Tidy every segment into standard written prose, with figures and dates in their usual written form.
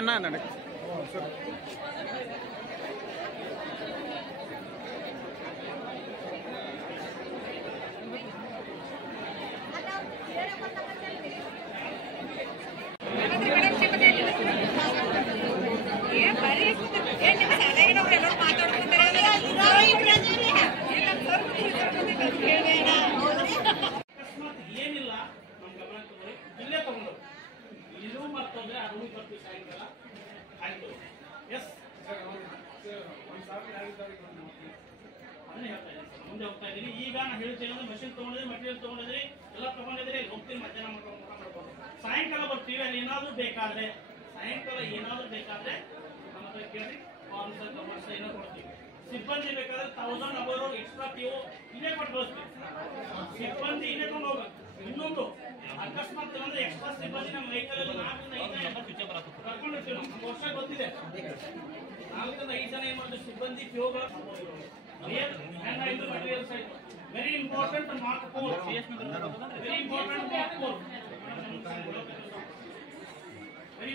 అన్నా అన్నాడు ಮುಂದೆ ಹೋಗ್ತಾ ಇದ್ದೀನಿ. ಈಗ ನಾನು ಹೇಳ್ತೇನೆ ಮಷಿನ್ ತಗೊಂಡಿದ್ರಿ, ಮಟೀರಿಯಲ್ ತಗೊಂಡಿದ್ರಿ, ಎಲ್ಲ ತಗೊಂಡಿದ್ರಿ, ಹೋಗ್ತೀನಿ ಮಧ್ಯಾಹ್ನ ಮಾಡ್ಕೊಂಡು ಸಾಯಂಕಾಲ ಬರ್ತೀವಿ. ಅಲ್ಲಿ ಏನಾದ್ರು ಬೇಕಾದ್ರೆ ಸಾಯಂಕಾಲ ಏನಾದ್ರು ಬೇಕಾದ್ರೆ ನಮ್ಮ ಹತ್ರ ಕೇಳಿ ಫಾರ್ಮ್ಸ್ ಕಮರ್ಸ್ ಏನೋ ಕೊಡ್ತೀವಿ. ಸಿಬ್ಬಂದಿ ಬೇಕಾದ್ರೆ 1000 ಅವರು ಎಕ್ಸ್ಟ್ರಾ ಪಿಒ ಇಲ್ಲೇ ಕೊಟ್ಟು ಕಳಿಸ್ತೀವಿ. ಸಿಬ್ಬಂದಿ ಇಲ್ಲೇ ಕೊಂಡು ಹೋಗ್ಬೇಕು. ಇನ್ನೊಂದು ಅಕಸ್ಮಾತ್ ಅಂದ್ರೆ ಎಕ್ಸ್ಟ್ರಾ ಸಿಬ್ಬಂದಿ ನಮ್ಮ ವೆಹಿಕಲ್ 4 ಕರ್ಕೊಂಡಿರ್ತೀವಿ. ನಮ್ಗೆ ವರ್ಷ ಗೊತ್ತಿದೆ 4 ರಿಂದ 5 ಜನ ಏನ್ ಮಾಡಿದ್ರು ಸಿಬ್ಬಂದಿ ಪಿಒಗಳು materials ಆಯ್ತು. Very important mark code, very important mark code, very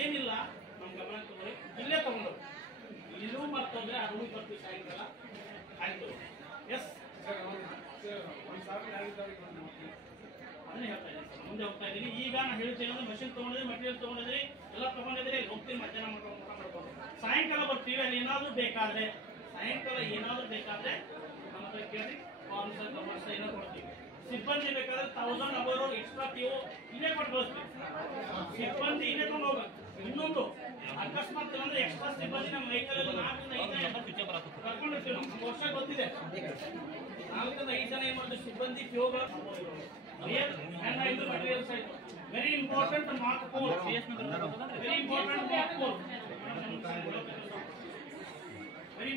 ಏನಿಲ್ಲ ನಮ್ಮ ಗಮನಕ್ಕೆ ತಗೊಳ್ಳಿ. ಇಲ್ಲೇ ತಗೊಂಡು ಇದು ಮತ್ತೊಂದ್ರೆ ಅದು ಬರ್ತೀವಿ ಸಾಯಂಕಾಲ ಆಯ್ತು. ಎಸ್ ಅದನ್ನೇ ಹೇಳ್ತಾ ಇದ್ದೀನಿ. ಮುಂದೆ ಹೋಗ್ತಾ ಇದ್ದೀನಿ. ಈಗ ನಾನು ಹೇಳ್ತೇನೆ ಮಷಿನ್ ತಗೊಂಡಿದ್ರಿ, ಮಟೀರಿಯಲ್ ತಗೊಂಡಿದ್ರಿ, ಎಲ್ಲ ತಗೊಂಡಿದ್ರಿ, ಹೋಗ್ತೀನಿ ಮಧ್ಯಾಹ್ನ ಮಾಡ್ಕೊಂಡು ಸಾಯಂಕಾಲ ಬರ್ತೀವಿ. ಅಲ್ಲಿ ಏನಾದ್ರು ಬೇಕಾದ್ರೆ ಸಾಯಂಕಾಲ ಏನಾದ್ರು ಬೇಕಾದ್ರೆ ನಮ್ಮ ಹತ್ರ ಕೇಳಿ ಫಾರ್ಮ್ಸ್ ಕಮರ್ಸ್ ಏನೋ ಕೊಡ್ತೀವಿ. ಸಿಬ್ಬಂದಿ ಬೇಕಾದ್ರೆ 1000 ಅವರು ಎಕ್ಸ್ಟ್ರಾ ಪಿಒ ಇಲ್ಲೇ ಕೊಟ್ಟು ಕಳಿಸ್ತೀವಿ. ಸಿಬ್ಬಂದಿ ಇಲ್ಲೇ ಕೊಂಡು ಹೋಗ್ಬೇಕು. ಇನ್ನೊಂದು ಅಕಸ್ಮಾತ್ ಅಂದ್ರೆ ಎಕ್ಸ್ಟ್ರಾ ಸಿಬ್ಬಂದಿ ನಮ್ಮ ವೆಹಿಕಲ್ 4 ರಿಂದ 5 ಜನ ಕರ್ಕೊಂಡಿರ್ತೀವಿ. ನಮ್ಗೆ ವರ್ಷ ಗೊತ್ತಿದೆ 4 ರಿಂದ 5 ಜನ ಏನ್ ಮಾಡಿದ್ರು ಸಿಬ್ಬಂದಿ ಪಿಒಗಳು materials ಆಯ್ತು. Very important mark code, very important mark code, very